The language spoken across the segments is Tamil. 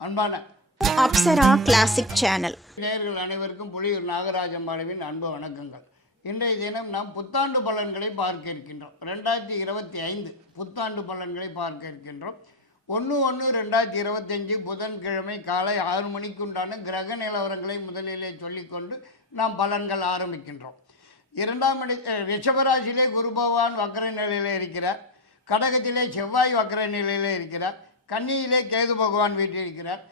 அன்பான அப்சரா கிளாசிக் சேனல் நேயர்கள் அனைவருக்கும் புலியூர் நாகராஜம்பாளுவின் அன்பு வணக்கங்கள். இன்றைய தினம் நாம் புத்தாண்டு பலன்களை பார்க்க இருக்கின்றோம். 2025 புத்தாண்டு பலன்களை பார்க்க இருக்கின்றோம். 1/1/2025 புதன்கிழமை காலை 6 மணிக்குண்டான கிரக நிலவரங்களை முதலிலே சொல்லிக்கொண்டு நாம் பலன்கள் ஆரம்பிக்கின்றோம். இரண்டாம் ரிஷபராசியிலே குரு பகவான் வக்ர நிலையிலே இருக்கிறார். கடகத்திலே செவ்வாய் வக்ர நிலையிலே இருக்கிறார். கன்னியிலே கேது பகவான் வீற்றிருக்கிறார்.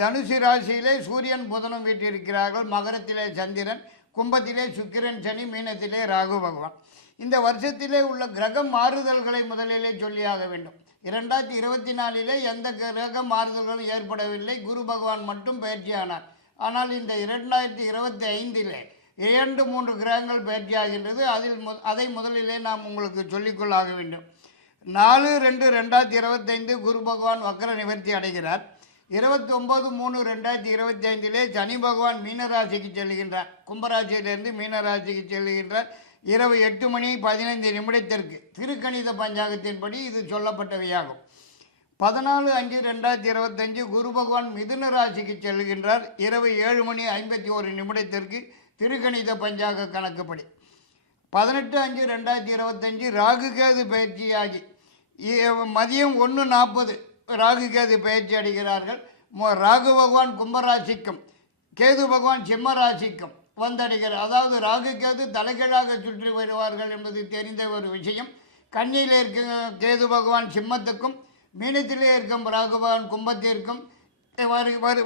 தனுசு ராசியிலே சூரியன் புதனும் வீற்றிருக்கிறார்கள். மகரத்திலே சந்திரன், கும்பத்திலே சுக்கிரன், சனி, மீனத்திலே ராகு பகவான். இந்த வருஷத்திலே உள்ள கிரக மாறுதல்களை முதலிலே சொல்லியாக வேண்டும். 2024 எந்த கிரக மாறுதல்களும் ஏற்படவில்லை. குரு பகவான் மட்டும் பயிற்சியானார். ஆனால் இந்த 2025 2-3 கிரகங்கள் பயிற்சியாகின்றது. அதை முதலிலே நாம் உங்களுக்கு சொல்லிக்கொள்ளாக வேண்டும். 4/2/2025 குரு பகவான் வக்ர நிவர்த்தி அடைகிறார். 29/3/2025 சனி பகவான் மீனராசிக்கு செல்கின்றார். கும்பராசியிலிருந்து மீனராசிக்கு செல்கின்றார். இரவு 8:15 திருக்கணித பஞ்சாங்கத்தின்படி இது சொல்லப்பட்டவையாகும். 14/5/2025 குரு பகவான் மிதுன ராசிக்கு செல்கின்றார். இரவு 7:51 திருக்கணித பஞ்சாங்க கணக்குப்படி. 18/5/2025 ராகு கேது பயிற்சியாகி மதியம் 1:40 ராகு கேது பயிற்சி அடைகிறார்கள். ராகு பகவான் கும்பராசிக்கும் கேது பகவான் சிம்ம ராசிக்கும் வந்தடைகிறார். அதாவது ராகு கேது தலைகீழாக சுற்றி வருவார்கள் என்பது தெரிந்த ஒரு விஷயம். கன்னியில் இருக்க கேது பகவான் சிம்மத்துக்கும் மீனத்திலே இருக்கும் ராகு பகவான் கும்பத்திற்கும்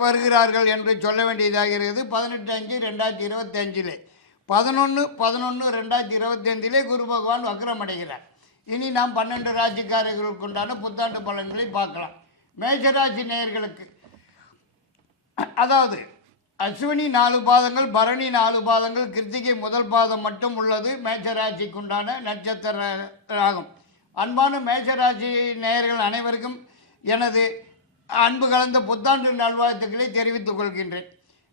வருகிறார்கள் என்று சொல்ல வேண்டியதாகிறது. 18/5/2025 11/11/2025 குரு பகவான் வக்ரம் அடைகிறார். இனி நாம் 12 ராசிக்காரர்களுக்கு உண்டான புத்தாண்டு பலன்களை பார்க்கலாம். மேஷராசி நேயர்களுக்கு, அதாவது அஸ்வினி 4 பாதங்கள், பரணி 4 பாதங்கள், கிருத்திகை முதல் பாதம் மட்டும் உள்ளது மேஷராசிக்குண்டான நட்சத்திர ஆகும். அன்பான மேஷராசி நேயர்கள் அனைவருக்கும் எனது அன்பு கலந்த புத்தாண்டு நல்வாழ்த்துக்களை தெரிவித்துக் கொள்கின்றேன்.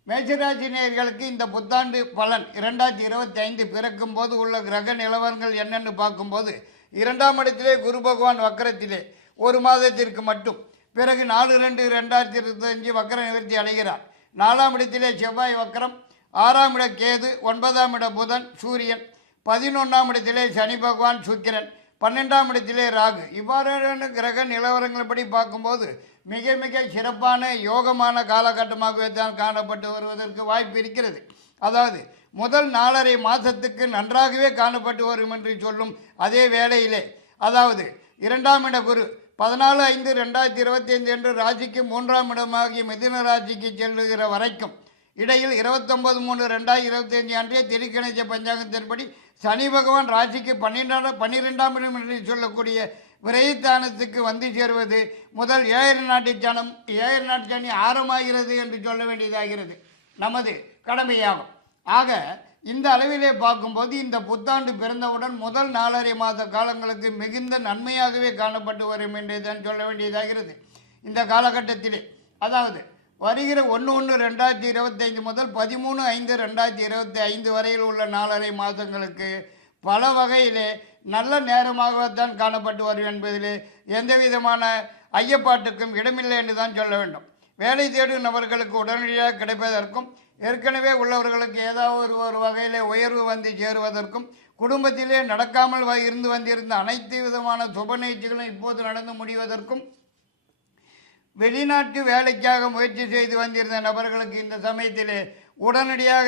மேஷராசி நேயர்களுக்கு இந்த புத்தாண்டு பலன் 2025 பிறக்கும் போது உள்ள கிரக நிலவரங்கள் என்னென்னு பார்க்கும்போது, 2ஆம் இடத்திலே குரு பகவான் வக்கரத்திலே 1 மாதத்திற்கு மட்டும், பிறகு 4/2/2025 வக்கர நிவர்த்தி அடைகிறார். 4ஆம் இடத்திலே செவ்வாய் வக்கரம், 6ஆம் இட கேது, 9ஆம் இட புதன் சூரியன், 11ஆம் இடத்திலே சனி பகவான் சுக்கிரன், 12ஆம் இடத்திலே ராகு. இவ்வாறான கிரக நிலவரங்கள்படி பார்க்கும்போது மிக மிக சிறப்பான யோகமான காலகட்டமாகவே தான் காணப்பட்டு வருவதற்கு வாய்ப்பு இருக்கிறது. அதாவது முதல் 4.5 மாதத்துக்கு நன்றாகவே காணப்பட்டு வரும் என்று சொல்லும் அதே வேளையிலே, அதாவது 2ஆம் இட குரு 14/5/2025 என்று ராசிக்கு 3ஆம் இடமாகி மிதுன ராசிக்கு செல்லுகிற வரைக்கும், இடையில் 29/3/2025 அன்றைய திருக்கணித பஞ்சாங்கத்தின்படி சனி பகவான் ராசிக்கு 12ஆம் இடம் என்று சொல்லக்கூடிய விரயத்தானத்துக்கு வந்து சேருவது முதல் 7 நாட்டு சனி ஆரம்பமாகிறது என்று சொல்ல வேண்டியதாகிறது. நமது கடமையாகும். ஆக இந்த அளவிலே பார்க்கும்போது இந்த புத்தாண்டு பிறந்தவுடன் முதல் 4.5 மாத காலங்களுக்கு மிகுந்த நன்மையாகவே காணப்பட்டு வரும் என்றே தான் சொல்ல வேண்டியதாகிறது. இந்த காலகட்டத்திலே, அதாவது வருகிற 1/1/2025 முதல் 13/5/2025 வரையில் உள்ள 4.5 மாதங்களுக்கு பல வகையிலே நல்ல நேரமாகத்தான் காணப்பட்டு வரும் என்பதிலே எந்த விதமான ஐயப்பாட்டுக்கும் இடமில்லை என்று தான் சொல்ல வேண்டும். வேலை தேடும் நபர்களுக்கு உடனடியாக கிடைப்பதற்கும், ஏற்கனவே உள்ளவர்களுக்கு ஏதாவது ஒரு வகையிலே உயர்வு வந்து சேருவதற்கும், குடும்பத்திலே நடக்காமல் இருந்து வந்திருந்த அனைத்து விதமான சுப நிகழ்ச்சிகளும் இப்போது நடந்து முடிவதற்கும், வெளிநாட்டு வேலைக்காக முயற்சி செய்து வந்திருந்த நபர்களுக்கு இந்த சமயத்திலே உடனடியாக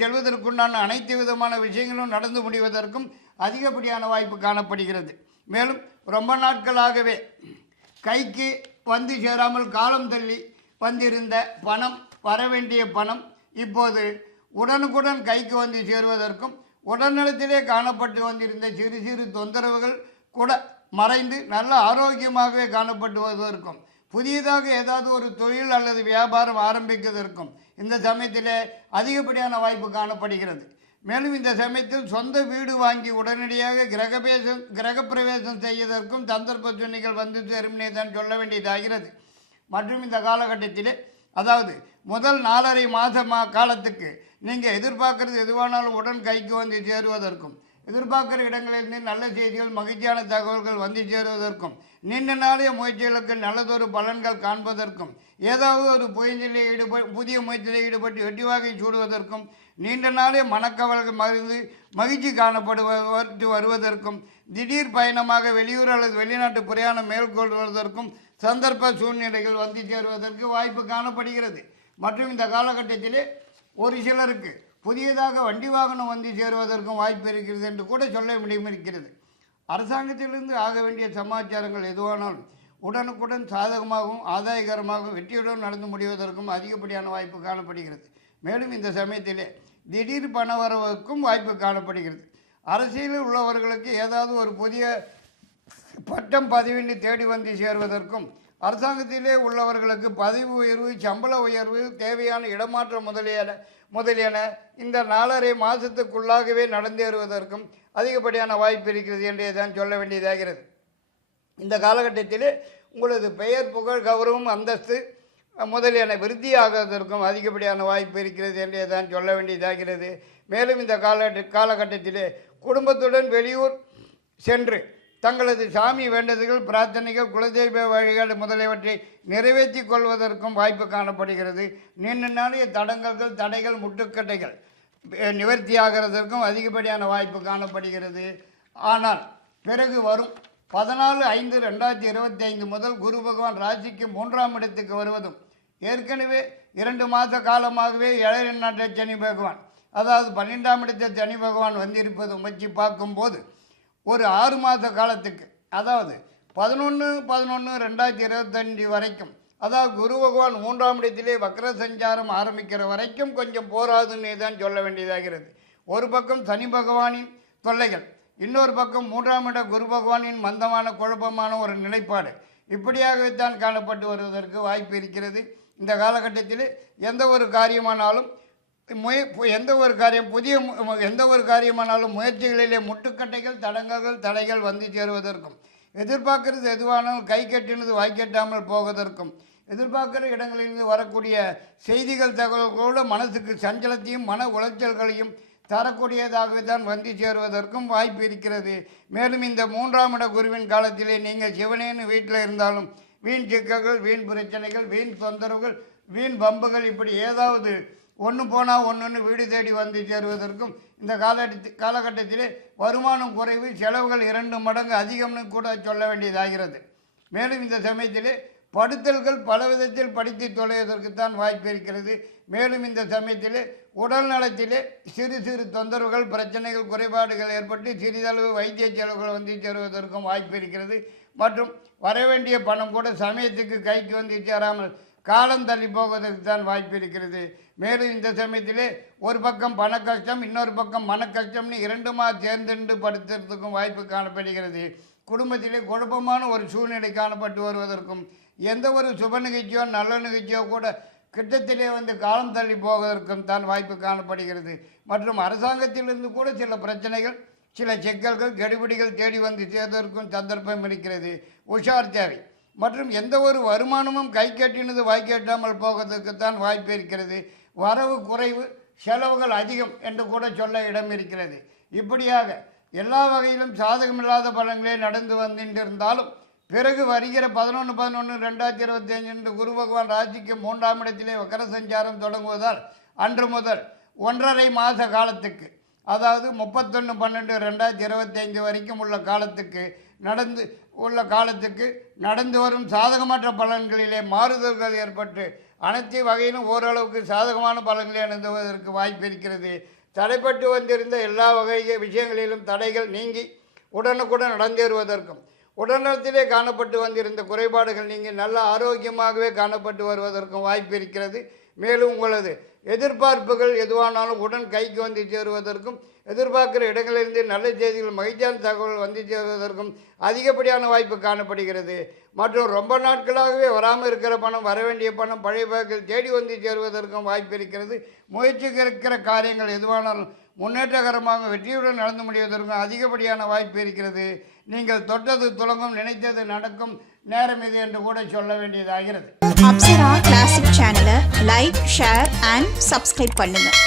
செல்வதற்குண்டான அனைத்து விதமான விஷயங்களும் நடந்து முடிவதற்கும் அதிகப்படியான வாய்ப்பு காணப்படுகிறது. மேலும் ரொம்ப நாட்களாகவே கைக்கு வந்து சேராமல் காலம் தள்ளி வந்திருந்த பணம், வரவேண்டிய பணம் இப்போது உடனுக்குடன் கைக்கு வந்து சேருவதற்கும், உடல்நலத்திலே காணப்பட்டு வந்திருந்த சிறு சிறு தொந்தரவுகள் கூட மறைந்து நல்ல ஆரோக்கியமாகவே காணப்பட்டு வருவதற்கும், புதியதாக ஏதாவது ஒரு தொழில் அல்லது வியாபாரம் ஆரம்பிப்பதற்கும் இந்த சமயத்திலே அதிகப்படியான வாய்ப்பு காணப்படுகிறது. மேலும் இந்த சமயத்தில் சொந்த வீடு வாங்கி உடனடியாக கிரகப்பிரவேசம் செய்வதற்கும் சந்தர்ப்ப சூழ்நிலைகள் வந்து சேரும்னே தான் சொல்ல வேண்டியதாகிறது. மற்றும் இந்த காலகட்டத்திலே, அதாவது முதல் 4.5 மாத காலத்துக்கு நீங்கள் எதிர்பார்க்கறது எதுவானாலும் உடன் கைக்கு வந்து சேருவதற்கும், எதிர்பார்க்கிற இடங்களிலிருந்து நல்ல செய்திகள் மகிழ்ச்சியான தகவல்கள் வந்து சேருவதற்கும் நீண்ட நாளைய முயற்சிகளுக்கு நல்லதொரு பலன்கள் காண்பதற்கும் ஏதாவது ஒரு புதிய முயற்சியில் ஈடுபட்டு வெற்றி வாகை சூடுவதற்கும் நீண்ட நாளைய மனக்கவல்கள் மகிழ்ந்து மகிழ்ச்சி காணப்படுவதற்கு வருவதற்கும் திடீர் பயணமாக வெளியூர் அல்லது வெளிநாட்டு பிரயாணம் மேற்கொள்வதற்கும் சந்தர்ப்ப சூழ்நிலைகள் வந்து சேருவதற்கு வாய்ப்பு காணப்படுகிறது. மற்றும் இந்த காலகட்டத்திலே ஒரு சிலருக்கு புதியதாக வண்டி வாகனம் வந்து சேருவதற்கும் வாய்ப்பு இருக்கிறது என்று கூட சொல்ல முடியுமிருக்கிறது. அரசாங்கத்திலிருந்து ஆக வேண்டிய சமாச்சாரங்கள் எதுவானாலும் உடனுக்குடன் சாதகமாகவும் ஆதாயகரமாகவும் வெற்றியுடன் நடந்து முடிவதற்கும் அதிகப்படியான வாய்ப்பு காணப்படுகிறது. மேலும் இந்த சமயத்திலே திடீர் பணவரவுக்கும் வாய்ப்பு காணப்படுகிறது. அரசியலில் உள்ளவர்களுக்கு ஏதாவது ஒரு புதிய பட்டம் பதவின்னு தேடி வந்து சேருவதற்கும் அரசாங்கத்திலே உள்ளவர்களுக்கு பதவி உயர்வு சம்பள உயர்வு தேவையான இடமாற்றம் முதலியன இந்த 4.5 மாதத்துக்குள்ளாகவே நடந்தேறுவதற்கும் அதிகப்படியான வாய்ப்பு இருக்கிறது என்றே தான் சொல்ல வேண்டியதாகிறது. இந்த காலகட்டத்தில் உங்களது பெயர் புகழ் கௌரவம் அந்தஸ்து முதலியன விருத்தியாகுவதற்கும் அதிகப்படியான வாய்ப்பு இருக்கிறது என்றே தான் சொல்ல வேண்டியதாகிறது. மேலும் இந்த காலகட்டத்திலே குடும்பத்துடன் வெளியூர் சென்று தங்களது சாமி வேண்டுதல்கள் பிரார்த்தனைகள் குலதெய்வ வழிபாடு முதலியவற்றை நிறைவேற்றி கொள்வதற்கும் வாய்ப்பு காணப்படுகிறது. நீண்ட நாளைய தடைகள் முட்டுக்கட்டைகள் நிவர்த்தியாகிறதற்கும் அதிகப்படியான வாய்ப்பு காணப்படுகிறது. ஆனால் பிறகு வரும் 14/5/2025 முதல் குரு பகவான் ராசிக்கு 3ஆம் இடத்துக்கு வருவதும் ஏற்கனவே 2 மாத காலமாகவே 7 நாட்டு சனி பகவான் அதாவது 12ஆம் இடத்தை சனி பகவான் வந்திருப்பதும் வச்சு பார்க்கும்போது ஒரு 6 மாத காலத்துக்கு அதாவது 11/11/2025 வரைக்கும் அதாவது குரு பகவான் 3ஆம் இடத்திலே வக்ர சஞ்சாரம் ஆரம்பிக்கிற வரைக்கும் கொஞ்சம் போராதுன்னே தான் சொல்ல வேண்டியதாகிறது. ஒரு பக்கம் சனி பகவானின் தொல்லைகள், இன்னொரு பக்கம் 3ஆம் இட குரு பகவானின் மந்தமான குழப்பமான ஒரு நிலைப்பாடு இப்படியாகத்தான் காணப்பட்டு வருவதற்கு வாய்ப்பு இருக்கிறது. இந்த காலகட்டத்தில் எந்த ஒரு காரியமானாலும் முயற்சிகளிலே முட்டுக்கட்டைகள் தடைகள் வந்து சேருவதற்கும் எதிர்பார்க்கிறது எதுவானாலும் கை கட்டினது வாய்க்கட்டாமல் போவதற்கும் எதிர்பார்க்கிற இடங்களிலிருந்து வரக்கூடிய செய்திகள் தகவல்களோடு மனசுக்கு சஞ்சலத்தையும் மன உளைச்சல்களையும் தரக்கூடியதாகத்தான் வந்து சேருவதற்கும் வாய்ப்பு இருக்கிறது. மேலும் இந்த 3ஆம் இட குருவின் காலத்திலே நீங்கள் சிவனேன்னு வீட்டில் இருந்தாலும் வீண் சிக்கல்கள் வீண் பிரச்சனைகள் வீண் தொந்தரவுகள் வீண் பம்புகள் இப்படி ஏதாவது ஒன்று போனால் ஒன்று வீடு தேடி வந்து சேருவதற்கும் இந்த காலகட்டத்திலே வருமானம் குறைவு செலவுகள் 2 மடங்கு அதிகம்னு கூட சொல்ல வேண்டியதாகிறது. மேலும் இந்த சமயத்திலே படுத்தல்கள் பல விதத்தில் படித்து தொலைவதற்குத்தான் வாய்ப்பு இருக்கிறது. மேலும் இந்த சமயத்திலே உடல் நலத்திலே சிறு தொந்தரவுகள் பிரச்சனைகள் குறைபாடுகள் ஏற்பட்டு சிறிதளவு வைத்திய செலவுகள் வந்து சேருவதற்கும் வாய்ப்பு இருக்கிறது. மற்றும் வரவேண்டிய பணம் கூட சமயத்துக்கு கைக்கு வந்து சேராமல் காலம் தள்ளி போவதற்கு தான் வாய்ப்பு இருக்கிறது. மேலும் இந்த சமயத்திலே ஒரு பக்கம் பண கஷ்டம் இன்னொரு பக்கம் மன கஷ்டம்னு 2மா சேர்ந்து படுத்துறதுக்கும் வாய்ப்பு காணப்படுகிறது. குடும்பத்திலே குழப்பமான ஒரு சூழ்நிலை காணப்பட்டு வருவதற்கும் எந்த ஒரு சுப நிகழ்ச்சியோ நல்ல நிகழ்ச்சியோ கூட கிட்டத்திலே வந்து காலம் தள்ளி போவதற்கும் தான் வாய்ப்பு காணப்படுகிறது. மற்றும் அரசாங்கத்திலிருந்து கூட சில பிரச்சனைகள் சில சிக்கல்கள் கெடுபிடிகள் தேடி வந்து சேர்வதற்கும் சந்தர்ப்பம் இருக்கிறது. உஷார் தேவை. மற்றும் எந்த ஒரு வருமானமும் கை கட்டினது வாய்க்கட்டாமல் போவதற்குத்தான் வாய்ப்பு இருக்கிறது. வரவு குறைவு செலவுகள் அதிகம் என்று கூட சொல்ல இடம் இருக்கிறது. இப்படியாக எல்லா வகையிலும் சாதகமில்லாத பலன்களே நடந்து வந்திருந்தாலும் பிறகு வருகிற 11/11/2025 குரு பகவான் ராசிக்கு 3ஆம் இடத்திலே வக்கர சஞ்சாரம் தொடங்குவதால் அன்று முதல் 1.5 மாத காலத்துக்கு அதாவது 31/12/2025 வரைக்கும் உள்ள காலத்துக்கு நடந்து வரும் சாதகமற்ற பலன்களிலே மாறுதல்கள் ஏற்பட்டு அனைத்து வகையிலும் ஓரளவுக்கு சாதகமான பலன்களை அணுகுவதற்கு வாய்ப்பு இருக்கிறது. தடைப்பட்டு வந்திருந்த எல்லா வகை விஷயங்களிலும் தடைகள் நீங்கி உடனுக்குடன் நடந்தேறுவதற்கும் உடல்நலத்திலே காணப்பட்டு வந்திருந்த குறைபாடுகள் நீங்கி நல்ல ஆரோக்கியமாகவே காணப்பட்டு வருவதற்கும் வாய்ப்பு இருக்கிறது. மேலும் உங்களது எதிர்பார்ப்புகள் எதுவானாலும் உடன் கைக்கு வந்து சேருவதற்கும் எதிர்பார்க்கிற இடங்களிலிருந்து நல்ல செய்திகள் மகிழ்ச்சியான தகவல் வந்து சேருவதற்கும் அதிகப்படியான வாய்ப்பு காணப்படுகிறது. மற்றும் ரொம்ப நாட்களாகவே வராமல் இருக்கிற பணம் வரவேண்டிய பணம் பழைய பணங்கள் தேடி வந்து சேருவதற்கும் வாய்ப்பு இருக்கிறது. முயற்சிக்கு இருக்கிற காரியங்கள் எதுவானாலும் முன்னேற்றகரமாக வெற்றியுடன் நடந்து முடிவதற்கும் அதிகப்படியான வாய்ப்பு இருக்கிறது. நீங்கள் தொட்டது துலங்கும் நினைத்தது நடக்கும் நேரம் இது என்று கூட சொல்ல வேண்டியதாகிறது. அப்சரா கிளாசிக் சேனலை லைக் ஷேர் அண்ட் சப்ஸ்கிரைப் பண்ணுங்கள்.